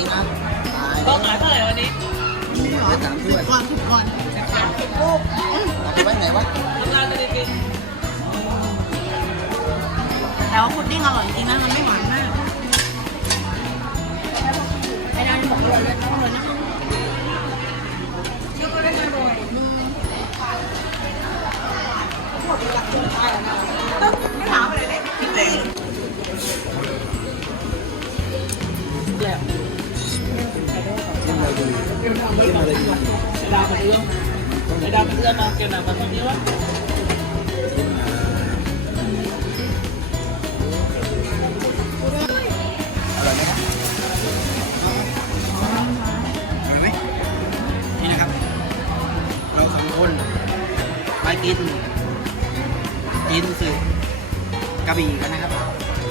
ลูกเองนะตายต้องขายเท่าไหร่วันนี้เดี๋ยวสามถ้วยก่อนทุกก่อนสามสิบลูกเอาไปไว้ไหนวะเราจะได้กินแต่ว่าพุดดิ้งอร่อยจริงนะมันไม่หวานมากไอ้ด้านหกเลยต้องเลยนะไม่ถามอะไรเล นะครับเราสองคนไปกินกินสึกกระบี่กันนะครับ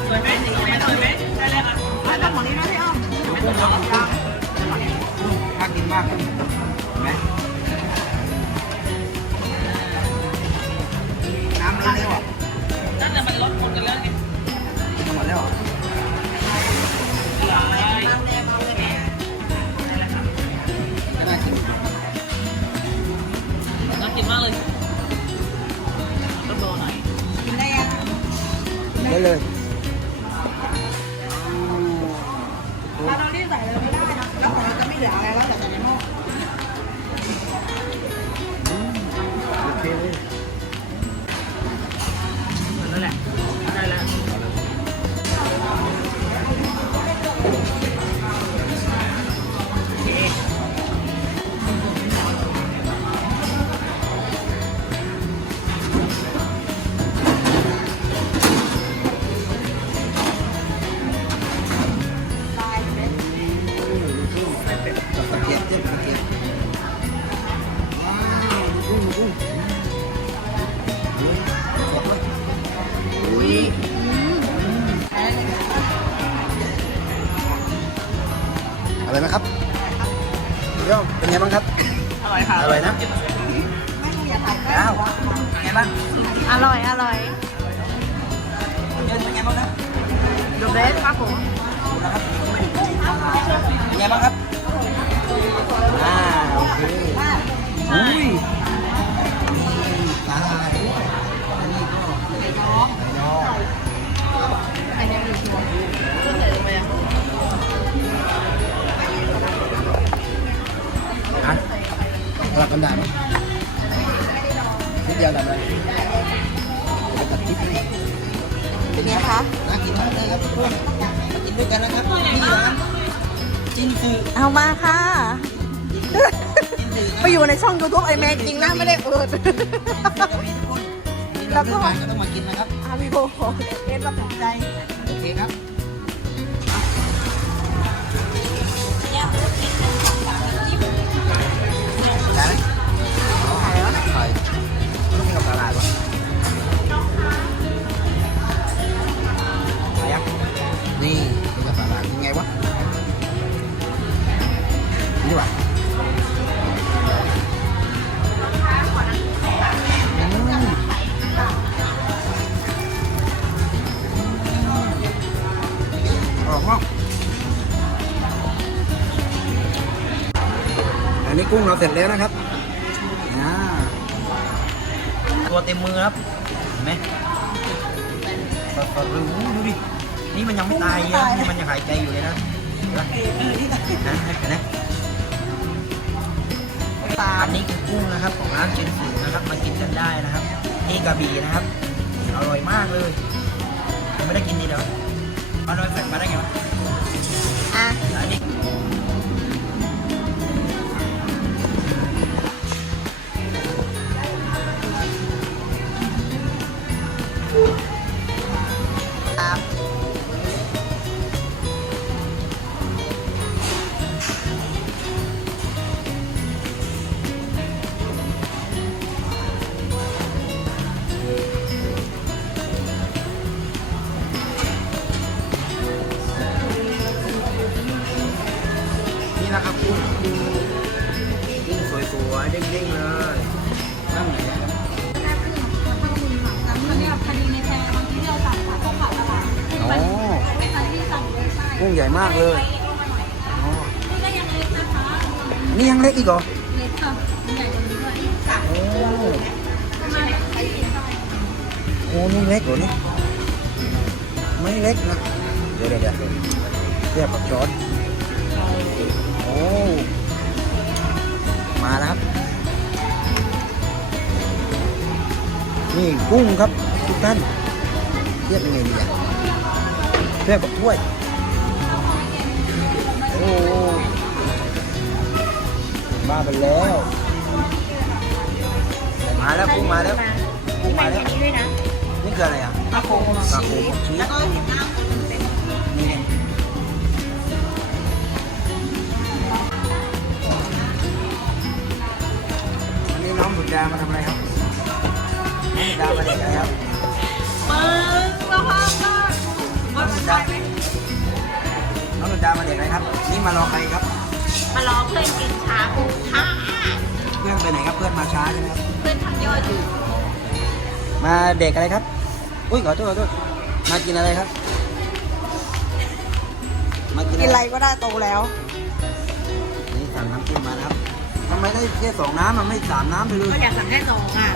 สวยไหมสวยไหมสวยไหมได้แล้วอะไม่ต้องหมดนี้นะพี่อ้อมดูกุ้งครับน่ากินมากเห็นไหม น้ำเร็วๆอะนั่นแหละมันลดคนกันแล้วไงกินหมดแล้วเหรอหลายก็น่ากินน่ากินมากเลยต้องโดนหน่อยกินได้ยังได้เลย เดี๋ยวเป็นไงบ้างครับ อร่อยค่ะอร่อยนะไม่ต้องอย่าถ่ายแป้อ้างวเป็นไงบ้างอร่อยอร่อยเดินเป็นไงบ้างนะดูเบสครับผมดูนะครับเป็นไงบ้างครับอ่าโอเคอุ้ยตายอันนี้ก็ไก่น้อง กินด้วยกันนะครับที่ร้านจินสือเอามาค่ะ จินสือไปอยู่ในช่อง YouTube ไอแมนจริงนะไม่ได้เอิดแล้วก็ก็ต้องมากินนะครับอาพี่โบเอ็นรับใจ โอเคครับ เราเสร็จแล้วนะครับอ่าตัวเต็มมือครับเห็นไหมสดๆเลยอู้ดูดิ นี่มันยังไม่ตายนะนี่มันยังหายใจอยู่เลยนะเห็นปะนะเห็นไหมตาอันนี้คือกุ้งนะครับ ของร้านเจนสูนะครับ มากินกันได้นะครับ นี่กระบี่นะครับ อร่อยมากเลยยังไม่ได้กินดีเดี๋ยวมาโดนใส่มาได้ไงวะอะอันนี้ นี้นะครับกุ้งกุ้งสวยๆเด้งๆเลยนั่งไหนกุ้งใหญ่มากเลยนี่ยังเล็กอีกเหรอเล็กค่ะใหญ่กว่านี้ด้วยโอ้โหนี่เล็กเหรอนี่ไม่เล็กนะ เดี๋ยวเดี๋ยวเดี๋ยวเทียบกับช้อน นี่กุ้งครับทุกท่านเทียบยังไงดีอะเทียบกับถ้วย โอ้มาไปแล้วมาแล้วกุ้งมาแล้วกุ้งมาแล้วนี้ด้วยนะนี่คืออะไรอะปลาโคงปลาโขมชีสแล้วก็เห็นหน้าเป็นนี่ไงวันนี้น้องบุตรดามาทำอะไรครับน้องบุตร ดามาเด็กอะไรครับมึงสภาพมากน้องบุตรดาน้องบุตรดามาเด็กอะไรครับ นี่มารอใครครับ มารอเพื่อนกินชาบูค่ะเพื่อนไปไหนครับ เพื่อนมาช้าใช่ไหมครับ เพื่อนทำยอดอยู่ มาเด็กอะไรครับ อุ้ยขอโทษขอโทษมากินอะไรครับ มากินกินอะอะไรไรก็ได้โตแล้ว นี่สั่งน้ำจิ้มมานะครับทำไมได้แค่สองน้ำมันไม่สามน้ำไปเลย ก็อยากสั่งแค่สองอะ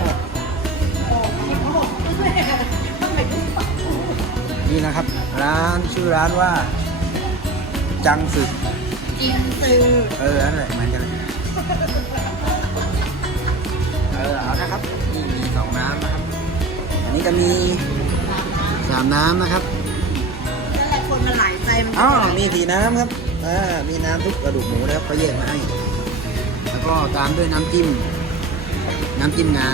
นี่นะครับ ร้านชื่อร้านว่า จังสึกกินซื้อเออนั่นแหละเหมือนกันเลยเออเอานะครับนี่มีสองน้ำนะครับ อันนี้ก็มีสามน้ำนะครับนั่นแหละคนมันหลายใจมันอ๋อมีสี่น้ำครับอ่ามีน้ำทุกกระดูกหมูแล้วเขาแยกมาให้แล้วก็ตามด้วยน้ำจิ้ม น้ำจิ้มงา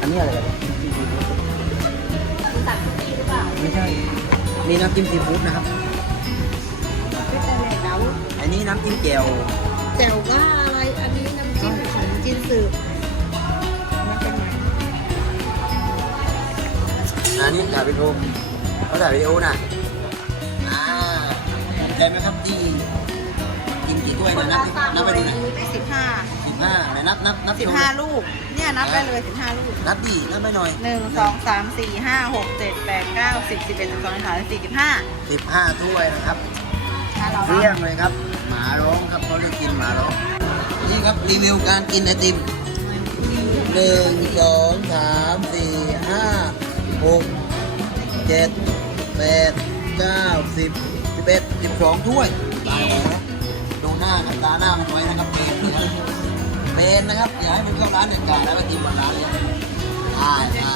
อันนี้อะไรกันคุณ ตัดทุกที่หรือเปล่าไม่ใช่มีน้ำจิ้มซีฟู้ดนะครับ ไม่ใช่เลยแล้วอันนี้น้ำจิ้มแจ่วแจ่วว่าอะไรอันนี้น้ำจิ้มของจินสืบมันเป็นไงอันนี้ถ่ายวิดีโอเขาถ่ายวิดีโอนะอ่าภูมิใจไหมครับที่กินกี่ถ้วยคนนะนัละบสามนับร้ไปอยดูหน่อยได้สิบห้าสิบห้าไห นนับนับนับสิบโชว์ห้าหน่อยลูก เนี่ยนับได้เลยสิบห้าลูก นับดินับไปหน่อยหนึ่งสองสามสี่ห้าหกเจ็ดแปดเก้าสิบสิบเอ็ดสิบสองสิบสามสิบสี่สิบห้าสิบห้าถ้วยนะครับถ้าเราเที่ยงเลยครับ หมาร้องครับเขาเรียกกินหมาร้อง นี่ครับรีวิวการกินไอติมหนึ่งสองสามสี่ห้าหกเจ็ดแปดเก้าสิบสิบเอ็ดสิบสองถ้วยตายแล้วนะดูหน้ากับตาหน้ามันไว้นะครับ เป็นนะครับ อย่าให้มันเข้าร้านเด็ดขาดแล้วก็กินบนร้านเลยอ่าอ่า